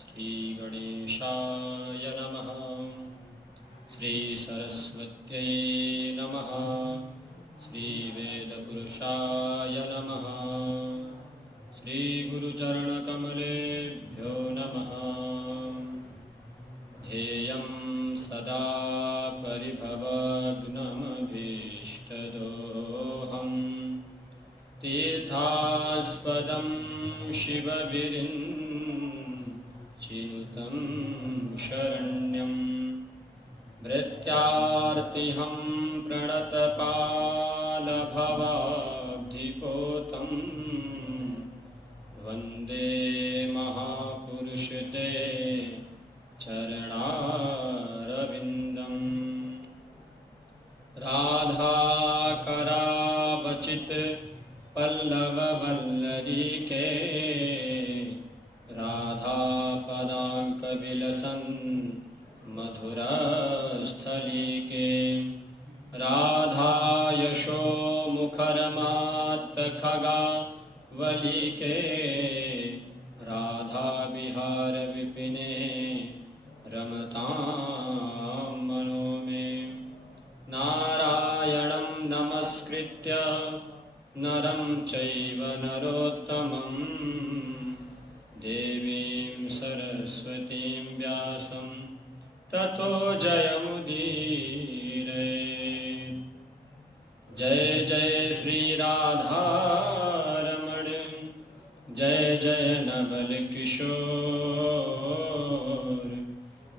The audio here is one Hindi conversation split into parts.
श्रीगणेशाय नमः। श्रीसरस्वत्यै नमः। श्रीवेदपुरुषाय नमः। श्रीगुरुचरणकमलेभ्यो नमः। ध्येयं सदा परिभवग्नमभीष्टदोहम् तीर्थास्पदं शिवविरिञ्चिनुतं शरण्यं भृत्यार्तिहं प्रणतपालभवाब्धिपोतं वन्दे महापुरुषते चरणारविन्दम्। राधाकरावचित पल्लववल्लरी के राधापदाङ्कविलसन् मधुरस्थली के राधायशो मुखरमात्तखगावली के राधा विहार विपिने रमतां मनो में। नारायणं नमस्कृत्य नरं चैव नरोत्तमं देवीं सरस्वतीं व्यासं ततो जयमुदीरये। जय जय श्री राधारमण जय जय नवल किशोर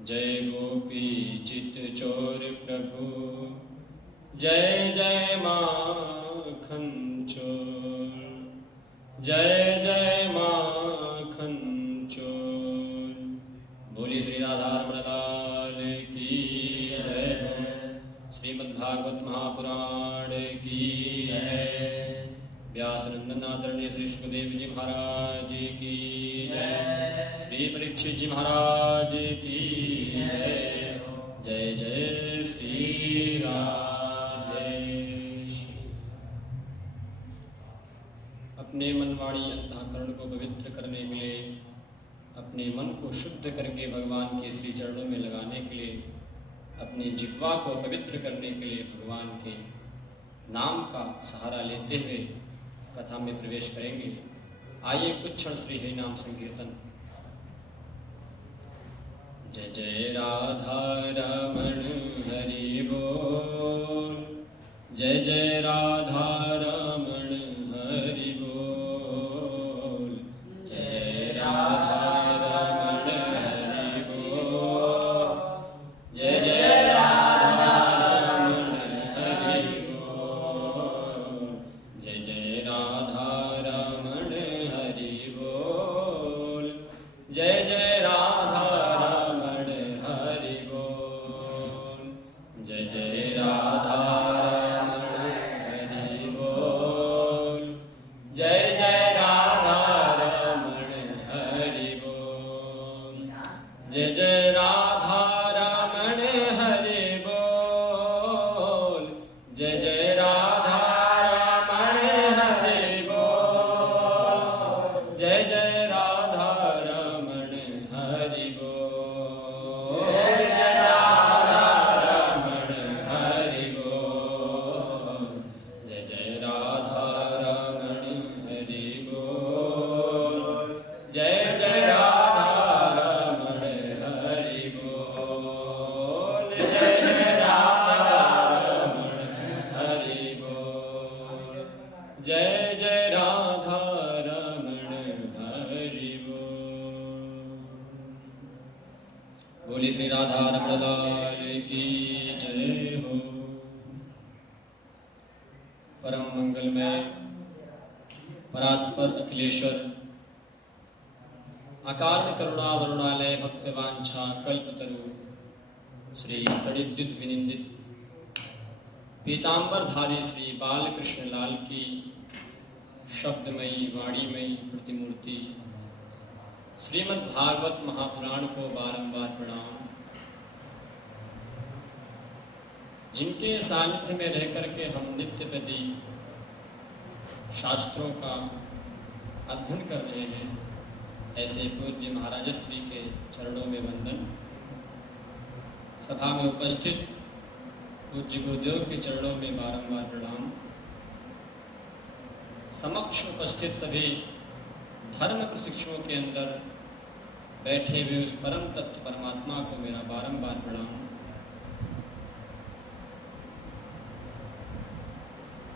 जय गोपी चित चोर प्रभु जय जय माखन चोर जय जय माखन चोर। बोलिए श्री राधारमण लाल की है। श्रीमद्भागवत महापुराण की है। व्यासनंदन आदरणीय श्री सुखदेव जी महाराज की जय। श्री परीक्षित जी महाराज की जय। जय जय श्री राधेश। अपने मनवाणी अंतःकरण को पवित्र करने के लिए, अपने मन को शुद्ध करके भगवान के श्री चरणों में लगाने के लिए, अपनी जिह्वा को पवित्र करने के लिए भगवान के नाम का सहारा लेते हुए कथा में प्रवेश करेंगे। आइए कुछ क्षण श्री हरि नाम संकीर्तन। जय जय राधा रमण हरि बोल। जय जय राधा रमण हरि बोल। जय जय राधा रमण हरि बोल। जय जय राधा रमण हरि बोल। जय जय राधा रमण हरि बोल। जय जय राधा रमण हरि बोल। जय जय राधा रमण हरि बोल। जय जय राधा रमण हरि बोल। जय जय राधा रमण हरि बोल। जय जय राधा रमण हरि बोल। जय जय राधा रमण हरि बोल। जय राधा रमण हरि बोल। जय जय राधा रमण हरि बोल। जय जय राधा रमण हरि बोल। जय जय राधा रमण हरि बोल। जय जय राधा रमण हरि बोल। बोली श्री राधा रमण लाल की जय हो। परम मंगलमय परात्पर अखिलेश्वर अकाल करुणा वरुणालय भक्तवांछा कल्पतरु श्री तड़िद्युत विनिंदित पीतांबरधारी श्री बालकृष्ण लाल की शब्दमयी वाणीमयी प्रतिमूर्ति श्रीमद्भागवत महापुराण को बारंबार प्रणाम। जिनके सानिध्य में रह करके हम नित्य प्रति शास्त्रों का अध्ययन कर रहे हैं, ऐसे पूज्य महाराज श्री के चरणों में वंदन। सभा में उपस्थित पूज्य गुरुदेव के चरणों में बारंबार प्रणाम। समक्ष उपस्थित सभी धर्म प्रशिक्षुओं के अंदर बैठे हुए उस परम तत्व परमात्मा को मेरा बारंबार प्रणाम।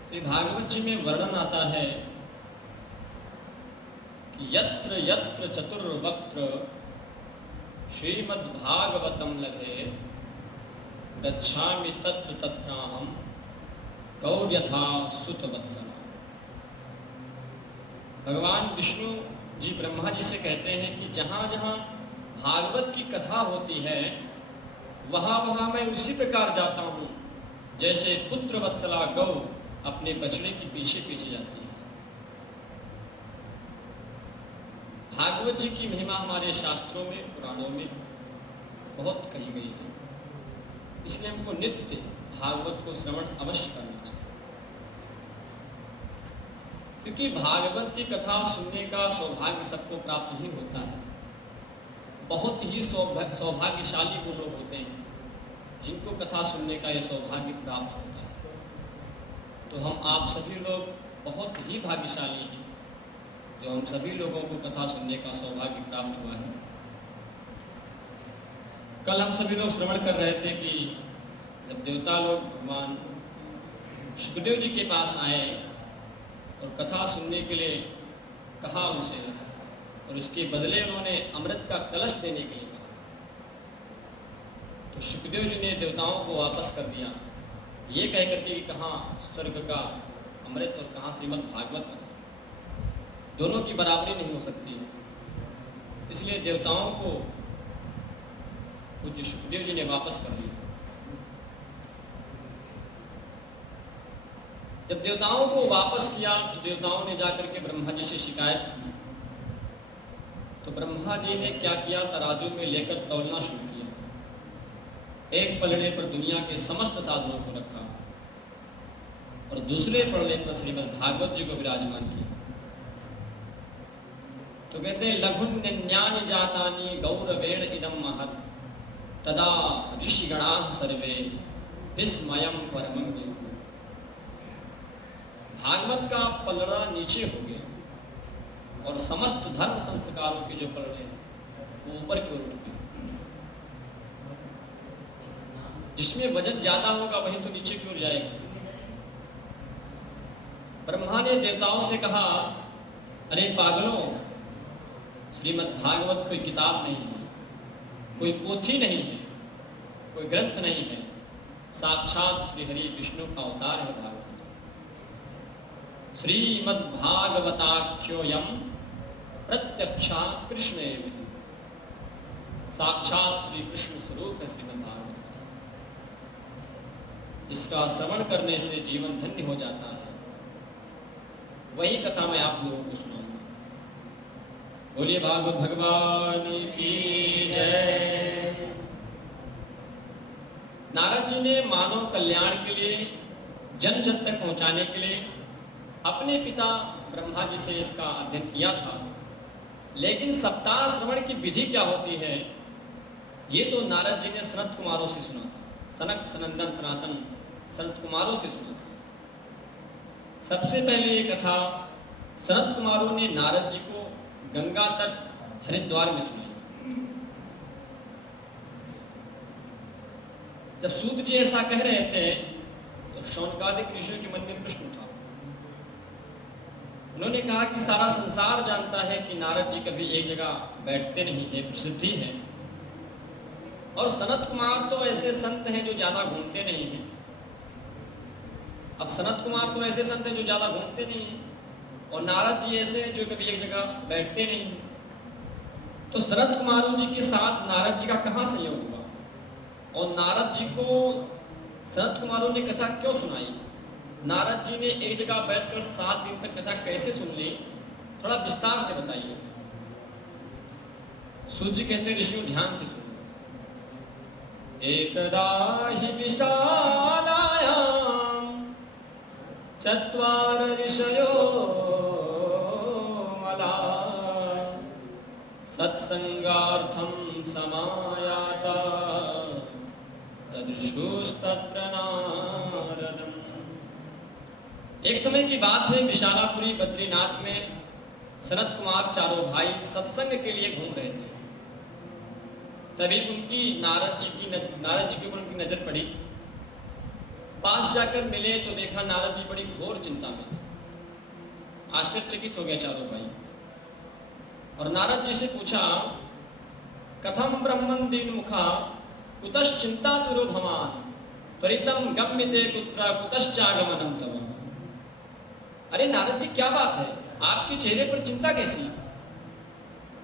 श्री भागवत जी में वर्णन आता है कि यत्र यत्र चतुर्वक्त्र श्रीमद्भागवतम लभे गच्छामि तत्र तत्राहं गौर्यथा सुतवत्सला। भगवान विष्णु जी ब्रह्मा जी से कहते हैं कि जहाँ जहाँ भागवत की कथा होती है वहाँ वहाँ मैं उसी प्रकार जाता हूँ जैसे पुत्र वत्सला गौ अपने बछड़े के पीछे पीछे जाती है। भागवत जी की महिमा हमारे शास्त्रों में पुराणों में बहुत कही गई है, इसलिए हमको नित्य भागवत को श्रवण अवश्य करना चाहिए, क्योंकि भागवत की कथा सुनने का सौभाग्य सबको प्राप्त नहीं होता है। बहुत ही सौभाग्यशाली वो लोग होते हैं जिनको कथा सुनने का यह सौभाग्य प्राप्त होता है। तो हम आप सभी लोग बहुत ही भाग्यशाली हैं जो हम सभी लोगों को कथा सुनने का सौभाग्य प्राप्त हुआ है। कल हम सभी लोग श्रवण कर रहे थे कि जब देवता लोग भगवान शुकदेव जी के पास आए और कथा सुनने के लिए कहा उनसे, और उसके बदले उन्होंने अमृत का कलश देने के लिए कहा, तो शुकदेव जी ने देवताओं को वापस कर दिया ये कह करके कि कहाँ स्वर्ग का अमृत और कहाँ श्रीमद् भागवत कथा, दोनों की बराबरी नहीं हो सकती। इसलिए देवताओं को पूज्य शुकदेव जी ने वापस कर दिया। जब देवताओं को वापस किया तो देवताओं ने जाकर के ब्रह्मा जी से शिकायत की, तो ब्रह्मा जी ने क्या किया, तराजू में लेकर तौलना शुरू किया। एक पलड़े पर दुनिया के समस्त साधनों को रखा और दूसरे पलड़े पर श्रीमद् भागवत जी को विराजमान किया। तो कहते हैं लघुन्यन्यानि जातानि गौरवेण इदं महत् तदा ऋषिगणाः सर्वे विस्मयं परमं विदुः। भागवत का पलड़ा नीचे हो गया और समस्त धर्म संस्कारों के जो पलड़े हैं वो ऊपर की ओर उठ गए। जिसमें वजन ज्यादा होगा वहीं तो नीचे की ओर जाएगा। ब्रह्मा ने देवताओं से कहा, अरे पागलों, श्रीमद् भागवत कोई किताब नहीं है, कोई पोथी नहीं है, कोई ग्रंथ नहीं है, साक्षात श्री हरि विष्णु का अवतार है भागवत। श्रीमद् भागवताख्योयम प्रत्यक्षा कृष्ण एव, साक्षात श्री कृष्ण स्वरूप है श्रीमद् भागवत कथा। इसका श्रवण करने से जीवन धन्य हो जाता है। वही कथा मैं आप लोगों को सुनाऊंगा। बोलिए भागवत भगवान की जय। नारद जी ने मानव कल्याण के लिए, जन जन तक पहुंचाने के लिए अपने पिता ब्रह्मा जी से इसका अध्ययन किया था। लेकिन सप्ताह श्रवण की विधि क्या होती है ये तो नारद जी ने सनत कुमारों से सुना था। सनक सनंदन सनातन सनत कुमारों से सुना था। सबसे पहले ये कथा सनत कुमारों ने नारद जी को गंगा तट हरिद्वार में सुनाई। जब सूत जी ऐसा कह रहे थे तो शौनकादिक ऋषियों के मन में प्रश्न उठा। उन्होंने कहा कि सारा संसार जानता है कि नारद जी कभी एक जगह बैठते नहीं है, प्रसिद्धि है, और सनत कुमार तो ऐसे संत हैं जो ज्यादा घूमते नहीं हैं। अब सनत कुमार तो ऐसे संत हैं जो ज्यादा घूमते नहीं हैं और नारद जी ऐसे हैं जो कभी एक जगह बैठते नहीं हैं। तो सनत कुमारों जी के साथ नारद जी का कहाँ संयोग हुआ और नारद जी को सनत कुमारों ने कथा क्यों सुनाई? नारद जी ने एक जगह बैठकर 7 दिन तक कथा कैसे सुन ली, थोड़ा विस्तार से बताइए। सूत जी कहते हैं, ऋषियों ध्यान से सुनो। एकदा हि विशालायां चत्वार ऋषयो मला सत्संगार्थं समायाता तदृशुस्तत्र नारदम्। एक समय की बात है, विशालापुरी बद्रीनाथ में सनत कुमार चारों भाई सत्संग के लिए घूम रहे थे। तभी उनकी नारद जी के ऊपर उनकी नजर पड़ी। पास जाकर मिले तो देखा नारद जी बड़ी घोर चिंता में थे। आश्चर्यचकित हो गए चारों भाई और नारद जी से पूछा, कथम ब्रह्मन दीन मुखा कुतश्चिंता तुरो भवान त्वरितम गम्यते कुत्र कुतश्चागमनम तव। अरे नारद जी, क्या बात है, आपके चेहरे पर चिंता कैसी?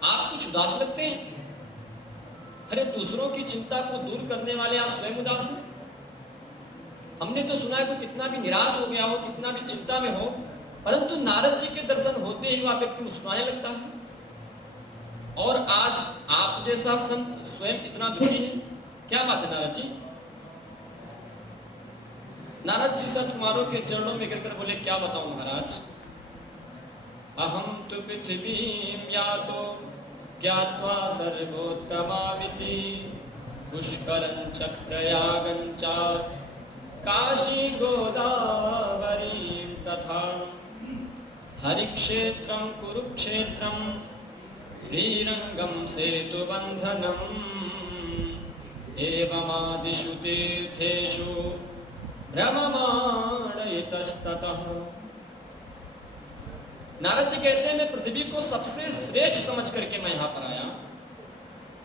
आप कुछ उदास लगते हैं। अरे दूसरों की चिंता को दूर करने वाले आप स्वयं उदास हैं। हमने तो सुना है कि कितना भी निराश हो गया हो, कितना भी चिंता में हो, परंतु नारद जी के दर्शन होते ही वह व्यक्ति मुस्कुराने लगता है। और आज आप जैसा संत स्वयं इतना दुखी है, क्या बात है नारद जी? नारद जी संत कुमारों के चरणों में गिरकर बोले, क्या बताऊं महाराज, अहम तो पृथ्वीं यातो ज्ञात्वा सर्वोत्तमामिति पुष्करं च प्रयागं च काशी गोदावरीं तथा हरिक्षेत्रं कुरुक्षेत्रं श्रीरंगं सेतुबन्धनम् एवमादिषु तीर्थेषु भ्रममाण इतस्ततः। नारद जी कहते हैं, मैं पृथ्वी को सबसे श्रेष्ठ समझ करके मैं यहाँ पर आया।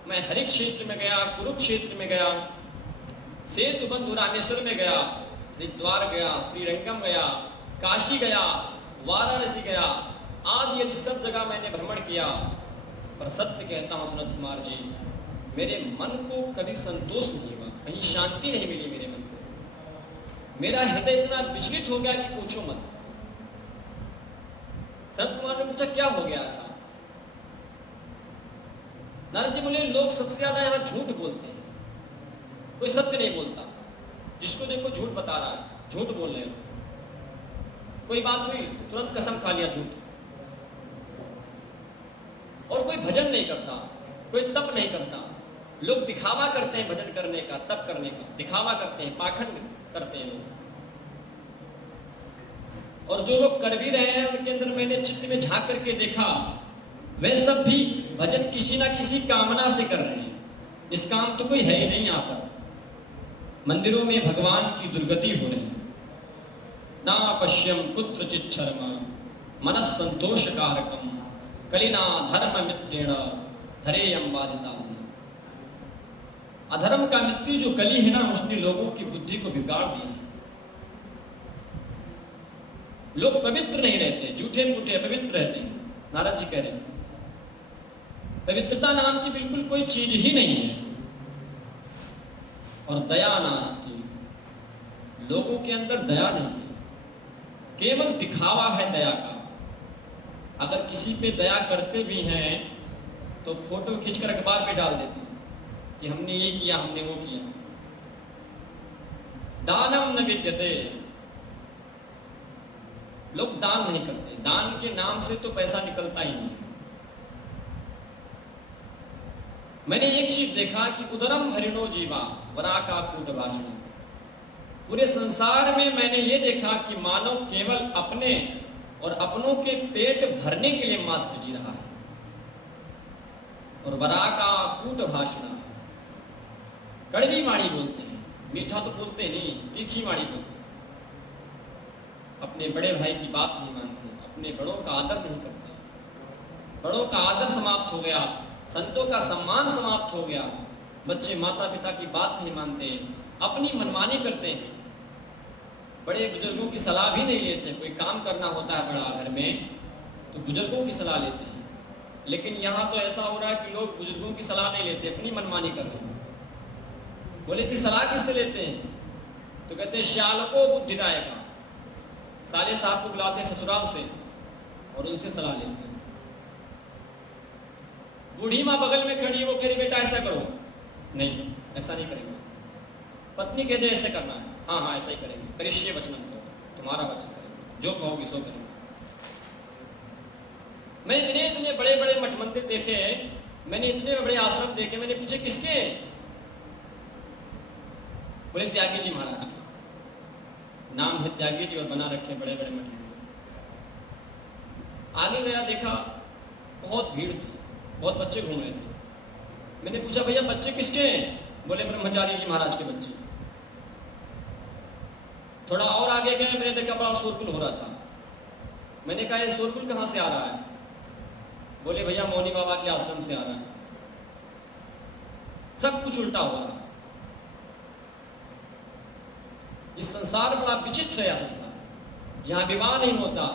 मैं हरि क्षेत्र में गया, कुरुक्षेत्र में गया, सेतु बंधु रामेश्वर में गया, हरिद्वार गया, श्रीरंगम गया, काशी गया, वाराणसी गया, आदि यदि सब जगह मैंने भ्रमण किया। पर सत्य कहता हूँ सनत कुमार जी, मेरे मन को कभी संतोष नहीं हुआ, कहीं शांति नहीं मिली मेरे मन को। मेरा हृदय इतना विचलित हो गया कि पूछो मत। सनत कुमार ने पूछा, क्या हो गया ऐसा? नारद जी बोले, लोग सबसे ज्यादा यहाँ झूठ बोलते हैं, कोई सत्य नहीं बोलता। जिसको देखो झूठ बता रहा है, झूठ बोल रहे हो। कोई बात हुई तुरंत कसम खा लिया झूठ। और कोई भजन नहीं करता, कोई तप नहीं करता। लोग दिखावा करते हैं भजन करने का, तप करने का, दिखावा करते हैं, पाखंड करते हैं लोग। और जो लोग कर भी रहे हैं उनके अंदर मैंने चित्त में झांक करके देखा, वे सब भी भजन किसी ना किसी कामना से कर रहे हैं। इस काम तो कोई है ही नहीं। यहाँ पर मंदिरों में भगवान की दुर्गति हो रही है। ना पश्यम कुत्रचित् शर्मा मनस संतोष कारकम कलिना धर्म मित्रेण धरेयम बाधिता। अधर्म का मित्र जो कली है ना, उसने लोगों की बुद्धि को बिगाड़ दिया। लोग पवित्र नहीं रहते, झूठे मूठे अपवित्र रहते हैं। नारद जी कह रहे हैं, पवित्रता नाम की बिल्कुल कोई चीज ही नहीं है। और दया नास्ति, लोगों के अंदर दया नहीं है, केवल दिखावा है दया का। अगर किसी पे दया करते भी हैं तो फोटो खींचकर अखबार पे डाल देते हैं कि हमने ये किया, हमने वो किया। दानम न विद्यते, लोग दान नहीं करते। दान के नाम से तो पैसा निकलता ही नहीं। मैंने एक चीज देखा कि उदरम हरिणो जीवा वरा का कूट भाषण। पूरे संसार में मैंने ये देखा कि मानव केवल अपने और अपनों के पेट भरने के लिए मात्र जी रहा है। और वरा का कूट भाषण, कड़वी वाणी बोलते हैं, मीठा तो बोलते नहीं, तीखी वाणी बोलते हैं। अपने बड़े भाई की बात नहीं मानते, अपने बड़ों का आदर नहीं करते। बड़ों का आदर समाप्त हो गया, संतों का सम्मान समाप्त हो गया। बच्चे माता पिता की बात नहीं मानते, अपनी मनमानी करते हैं। बड़े बुजुर्गों की सलाह भी नहीं लेते। कोई काम करना होता है बड़ा घर में तो बुजुर्गों की सलाह लेते हैं। लेकिन यहाँ तो ऐसा हो रहा है कि लोग बुजुर्गों की सलाह नहीं लेते, अपनी मनमानी कर रहे हैं। बोले फिर सलाह किससे लेते हैं? तो कहते हैं श्यालको बुद्धिदायका। साले साहब को बुलाते हैं ससुराल से और उनसे सलाह लेते हैं। बूढ़ी माँ बगल में खड़ी है, वो कह रही बेटा ऐसा करो, नहीं ऐसा नहीं करेंगे। पत्नी कहते ऐसे करना है, हाँ हाँ ऐसा ही करेंगे। करिष्ये वचनम करो, तुम्हारा वचन करेंगे, जो कहोगे सो करेंगे। मैं इतने बड़े बड़े मठ मंदिर देखे हैं मैंने इतने बड़े आश्रम देखे, मैंने पूछे किसके हैं? बोले त्यागी जी महाराज का। नाम है त्यागी जी और बना रखे बड़े बड़े मठ। आगे गया, देखा बहुत भीड़ थी, बहुत बच्चे घूम रहे थे। मैंने पूछा भैया बच्चे किसके हैं? बोले ब्रह्मचारी जी महाराज के बच्चे। थोड़ा और आगे गए, मैंने देखा बड़ा शोरगुल हो रहा था। मैंने कहा ये शोरगुल कहाँ से आ रहा है? बोले भैया मौनी बाबा के आश्रम से आ रहा है। सब कुछ उल्टा हो रहा है। इस संसार बड़ा विचित्र है। संसार यहाँ विवाह नहीं होता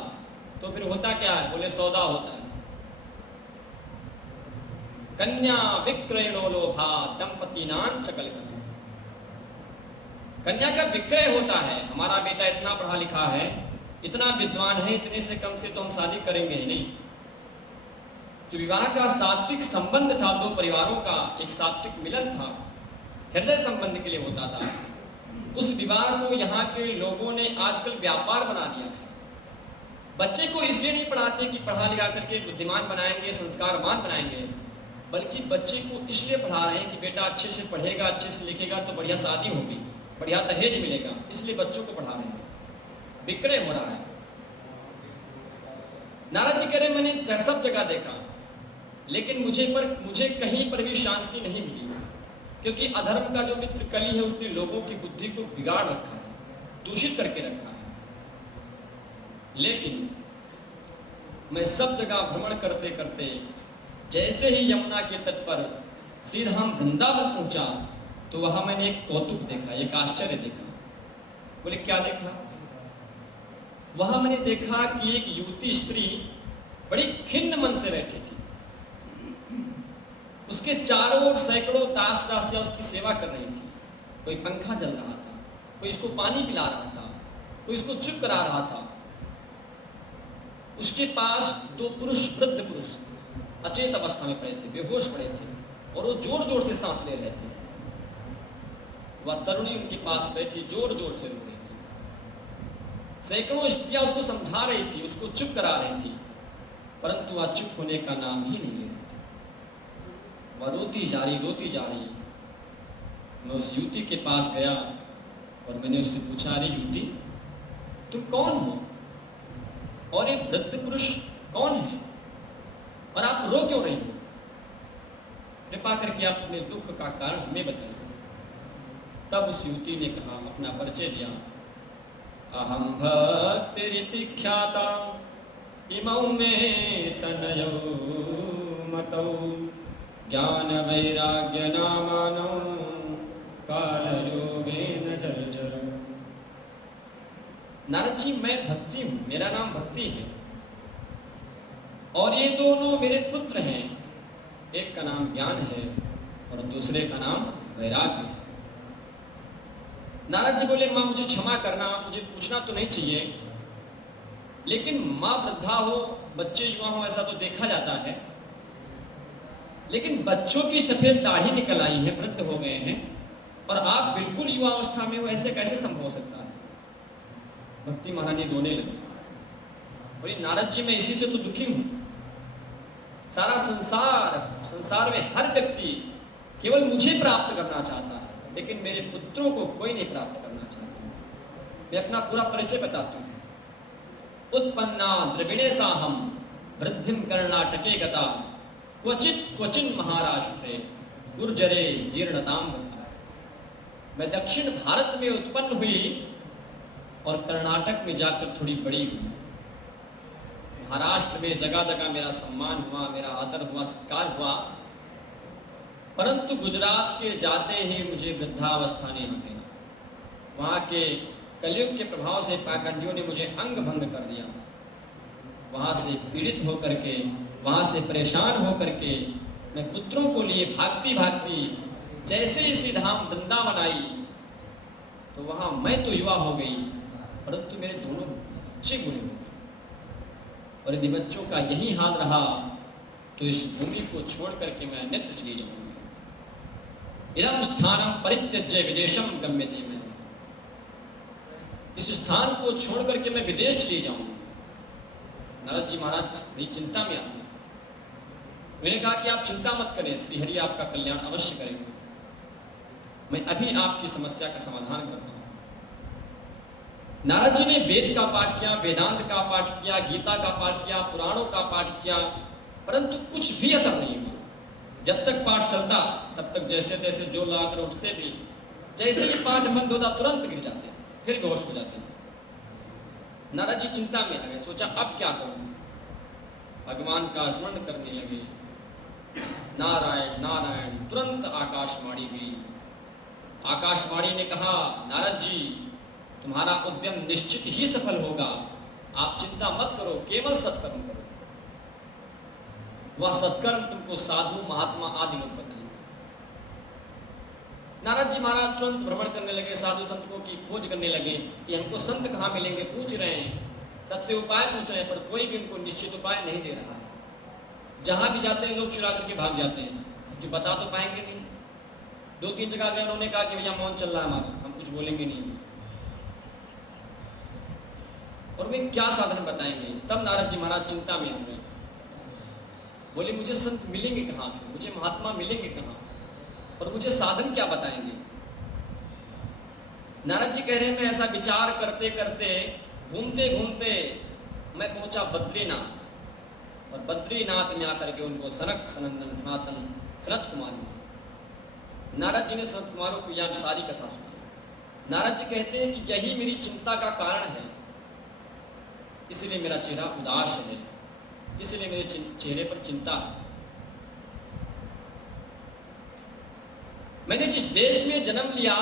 तो फिर होता क्या है? बोले सौदा होता है। कन्या विक्रयणो लोभा दंपति नाम चकल। कन्या का विक्रय होता है। हमारा बेटा इतना पढ़ा लिखा है, इतना विद्वान है, इतने से कम से तो हम शादी करेंगे ही नहीं। जो विवाह का सात्विक संबंध था, दो परिवारों का एक सात्विक मिलन था, हृदय संबंध के लिए होता था, उस विवाह को यहाँ के लोगों ने आजकल व्यापार बना दिया है। बच्चे को इसलिए नहीं पढ़ाते कि पढ़ा लिखा करके बुद्धिमान बनाएंगे, संस्कारवान बनाएंगे, बल्कि बच्चे को इसलिए पढ़ा रहे हैं कि बेटा अच्छे से पढ़ेगा, अच्छे से लिखेगा तो बढ़िया शादी होगी, बढ़िया दहेज मिलेगा, इसलिए बच्चों को पढ़ा रहे हैं। विक्रय हो रहा है। नारद जी कह रहे मैंने सब जगह देखा, लेकिन मुझे कहीं पर भी शांति नहीं मिली, क्योंकि अधर्म का जो मित्र कली है उसने लोगों की बुद्धि को बिगाड़ रखा है, दूषित करके रखा है। लेकिन मैं सब जगह भ्रमण करते करते जैसे ही यमुना के तट पर श्री राम वृंदावन पहुंचा तो वहां मैंने एक कौतुक देखा, एक आश्चर्य देखा। बोले क्या देखा? वहां मैंने देखा कि एक युवती स्त्री बड़ी खिन्न मन से बैठी थी। उसके चारों ओर सैकड़ों दास दासियां उसकी सेवा कर रही थी। कोई पंखा जल रहा था, कोई इसको पानी पिला रहा था, कोई इसको चुप करा रहा था। उसके पास दो पुरुष, वृद्ध पुरुष अचेत अवस्था में पड़े थे, बेहोश पड़े थे, और वो जोर जोर से सांस ले रहे थे। वह तरुणी उनके पास बैठी जोर जोर से रो रही थी। सैकड़ों स्त्रियां उसको समझा रही थी, उसको चुप करा रही थी, परंतु वह चुप होने का नाम ही नहीं ले रही थी। वह रोती जा रही। मैं उस युवती के पास गया और मैंने उससे पूछा, अरे युवती तुम कौन हो और ये वृद्ध पुरुष कौन है और आप रो क्यों रही हो? कृपा करके आप अपने दुख का कारण हमें बताइए। तब उस युवती ने कहा, अपना परिचय दिया, अहम भक्तिरिति ख्याता इमौ में तनयो मतौ ज्ञान वैराग्य नामानो कालयोगेन जर्जर। नारद जी मैं भक्ति हूं, मेरा नाम भक्ति है, और ये दोनों मेरे पुत्र हैं। एक का नाम ज्ञान है और दूसरे का नाम वैराग्य है। नारद जी बोले, माँ मुझे क्षमा करना, मुझे पूछना तो नहीं चाहिए, लेकिन माँ वृद्धा हो, बच्चे युवा हो, ऐसा तो देखा जाता है, लेकिन बच्चों की सफेद दाढ़ी निकल आई है, वृद्ध हो गए हैं, और आप बिल्कुल युवा अवस्था में हो, ऐसे कैसे संभव हो सकता है? भक्ति महारानी रोने लगी। बोली, नारद जी मैं इसी से तो दुखी हूं। सारा संसार में हर व्यक्ति केवल मुझे प्राप्त करना चाहता है, लेकिन मेरे पुत्रों को कोई नहीं प्राप्त करना चाहता। मैं अपना पूरा परिचय बताता हूं। उत्पन्ना द्रविणे साहम वृद्धिम कर्णाटके गता क्वचिन महाराष्ट्रे गुर्जरे जीर्णताम गता। मैं दक्षिण भारत में उत्पन्न हुई और कर्नाटक में जाकर थोड़ी बड़ी हुई। महाराष्ट्र में जगह जगह मेरा सम्मान हुआ, मेरा आदर हुआ, सत्कार हुआ, परंतु गुजरात के जाते ही मुझे वृद्धावस्था ने आ गई। वहाँ के कलयुग के प्रभाव से पाखंडियों ने मुझे अंग भंग कर दिया। वहाँ से पीड़ित होकर के, वहाँ से परेशान होकर के मैं पुत्रों को लिए भागती भागती जैसे ही श्री धाम वृंदावन आई, तो वहाँ मैं तो युवा हो गई, परंतु मेरे दोनों बच्चे बूढ़े हो गए। और यदि बच्चों का यही हाल रहा तो इस भूमि को छोड़ करके मैं अन्यत्र चली जाऊंगी। इदम स्थानम परित्यज्य विदेशम गम्यते। मैं इस स्थान को छोड़ करके मैं विदेश चली जाऊंगी। नारद जी महाराज बड़ी चिंता में आ गए। मैंने कहा कि आप चिंता मत करें, श्रीहरि आपका कल्याण अवश्य करेंगे, मैं अभी आपकी समस्या का समाधान करता हूं। नारद जी ने वेद का पाठ किया, वेदांत का पाठ किया, गीता का पाठ किया, पुराणों का पाठ किया, परंतु कुछ भी असर नहीं हुआ। जब तक पाठ चलता तब तक जैसे तैसे जो लाकर उठते भी, जैसे ही पाठ बंद होता तुरंत गिर जाते, फिर बेहोश हो जाते। नारद जी चिंता में आ गए, सोचा अब क्या करूं। भगवान का स्मरण करने लगे, नारायण नारायण। तुरंत आकाशवाणी हुई। आकाशवाणी ने कहा, नारद जी तुम्हारा उद्यम निश्चित ही सफल होगा, आप चिंता मत करो, केवल सत्कर्म करो। वह सत्कर्म तुमको साधु महात्मा आदि लोग बताएंगे। नारद जी महाराज तुरंत भ्रमण करने लगे, साधु संतों की खोज करने लगे कि हमको संत कहाँ मिलेंगे। पूछ रहे हैं, सबसे उपाय पूछ रहे हैं, पर कोई भी उनको निश्चित उपाय नहीं दे रहा है। जहां भी जाते हैं लोग चुरा करके भाग जाते हैं, क्योंकि बता तो पाएंगे नहीं। 2-3 जगह गए, उन्होंने कहा कि भैया मौन चल रहा है हमारा, हम कुछ बोलेंगे नहीं, और वे क्या साधन बताएंगे। तब नारद जी महाराज चिंता में आ गए, बोले मुझे संत मिलेंगे कहाँ, मुझे महात्मा मिलेंगे कहाँ, और मुझे साधन क्या बताएंगे। नारद जी कह रहे हैं, मैं ऐसा विचार करते करते घूमते घूमते मैं पहुंचा बद्रीनाथ, और बद्रीनाथ में आकर के उनको सनक सनंदन सनातन सनत कुमार मिले। नारद जी ने सनत कुमारों को यह सारी कथा सुनाई। नारद जी कहते हैं कि यही मेरी चिंता का कारण है, इसलिए मेरा चेहरा उदास है, इसलिए मेरे चेहरे पर चिंता है। मैंने जिस देश में जन्म लिया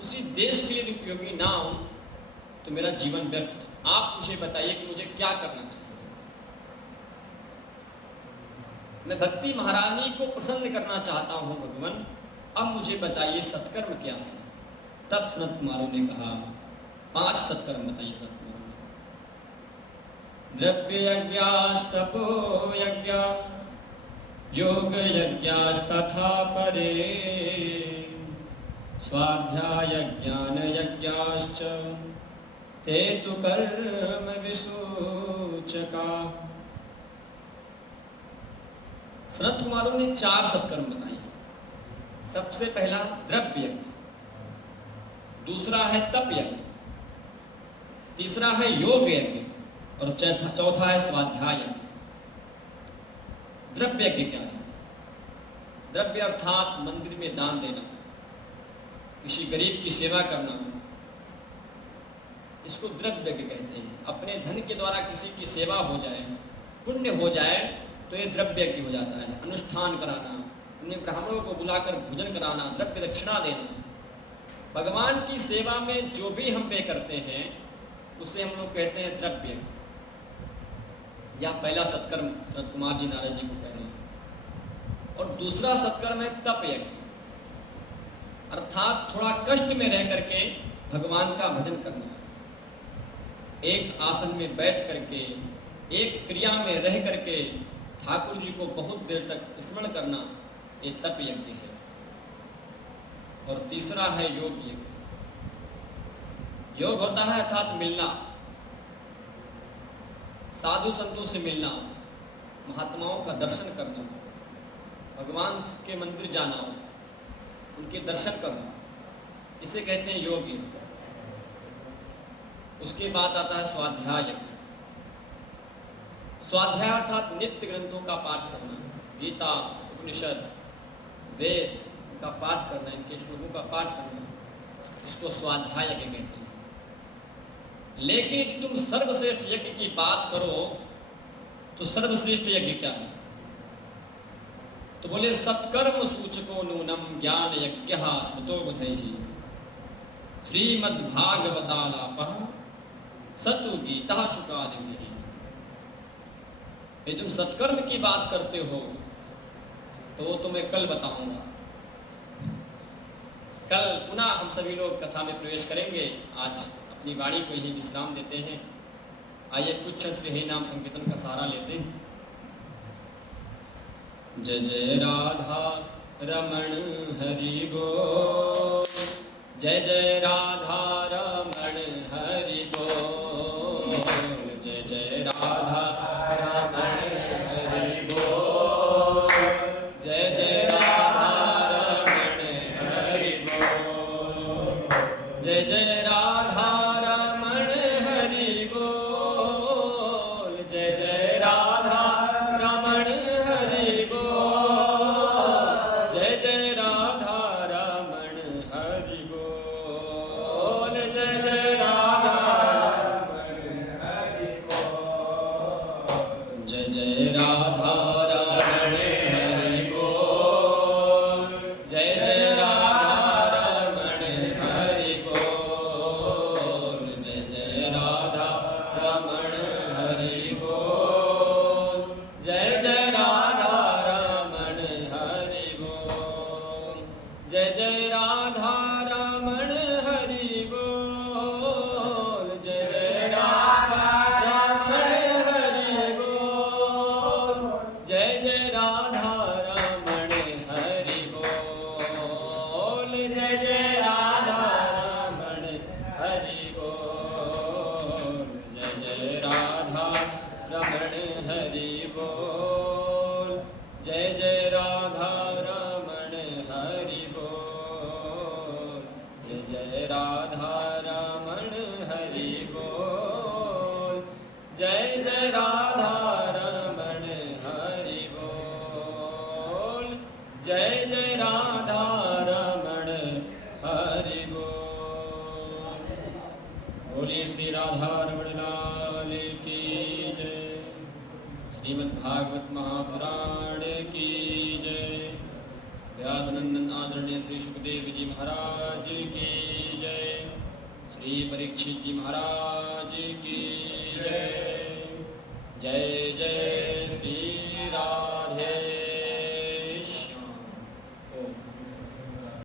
उसी देश के लिए उपयोगी ना हूं तो मेरा जीवन व्यर्थ है। आप मुझे बताइए कि मुझे क्या करना चाहिए। मैं भक्ति महारानी को प्रसन्न करना चाहता हूं भगवान, अब मुझे बताइए सत्कर्म क्या है। तब सनत कुमारों ने कहा, 5 सत्कर्म बताइए। सनत कुमारों ने द्रव्य यज्ञास्तपो यज्ञ योग यज्ञास्तथा परे स्वाध्याय ज्ञान यज्ञाश्च ते तु कर्म विसूचका। सनत कुमारों ने 4 सत्कर्म बताए। सबसे पहला द्रव्य यज्ञ, दूसरा है तप यज्ञ, तीसरा है योग यज्ञ, और चौथा है स्वाध्याय यज्ञ। द्रव्य यज्ञ क्या है? द्रव्य अर्थात मंदिर में दान देना, किसी गरीब की सेवा करना, इसको द्रव्य यज्ञ कहते हैं। अपने धन के द्वारा किसी की सेवा हो जाए, पुण्य हो जाए तो ये द्रव्य यज्ञ हो जाता है। अनुष्ठान कराना, उन्हें ब्राह्मणों को बुलाकर भोजन कराना, द्रव्य दक्षिणा देना, भगवान की सेवा में जो भी हम पे करते हैं उसे हम लोग कहते हैं द्रव्य यज्ञ। यह पहला सत्कर्म सनत कुमार जी नारद जी को कह रहे हैं। और दूसरा सत्कर्म है तप यज्ञ, अर्थात थोड़ा कष्ट में रह करके भगवान का भजन करना। एक आसन में बैठ करके, एक क्रिया में रह करके ठाकुर जी को बहुत देर तक स्मरण करना, ये तप यज्ञ है। और तीसरा है योग यज्ञ। योग होता है अर्थात मिलना, साधु संतों से मिलना, महात्माओं का दर्शन करना, भगवान के मंदिर जाना, उनके दर्शन करना, इसे कहते हैं योग यज्ञ। उसके बाद आता है स्वाध्याय यज्ञ। स्वाध्याय अर्थात नित्य ग्रंथों का पाठ करना, गीता, उपनिषद, वेद का पाठ करना, इनके श्लोकों का पाठ करना, इसको स्वाध्याय यज्ञ कहते हैं। लेकिन यदि तुम सर्वश्रेष्ठ यज्ञ की बात करो तो सर्वश्रेष्ठ यज्ञ क्या है? तो बोले सत्कर्म सूचको नूनम ज्ञान यज्ञ स्मृतो बुधैहि श्रीमद्भागवतालापः सतु गीता शुकादिभिः। यदि तुम सत्कर्म की बात करते हो तो वो तुम्हें कल बताऊंगा। कल पुनः हम सभी लोग कथा में प्रवेश करेंगे। आज अपनी वाणी को यही विश्राम देते हैं। आइए कुछ श्री हरि नाम संकीर्तन का सहारा लेते हैं। जय जय राधा रमण हरि बोल, जय जय राधा रमण हरि बोल, जय जय राधा रमण हरि बोल, जय जय राधा रमण हरि बोल। बोलिए श्री राधा रमण लाल की जय। श्रीमद् भागवत महापुराण की जय। व्यासनंदन आदरणीय श्री सुखदेव जी महाराज की जय। श्री परीक्षित जी महाराज की जय। जय जय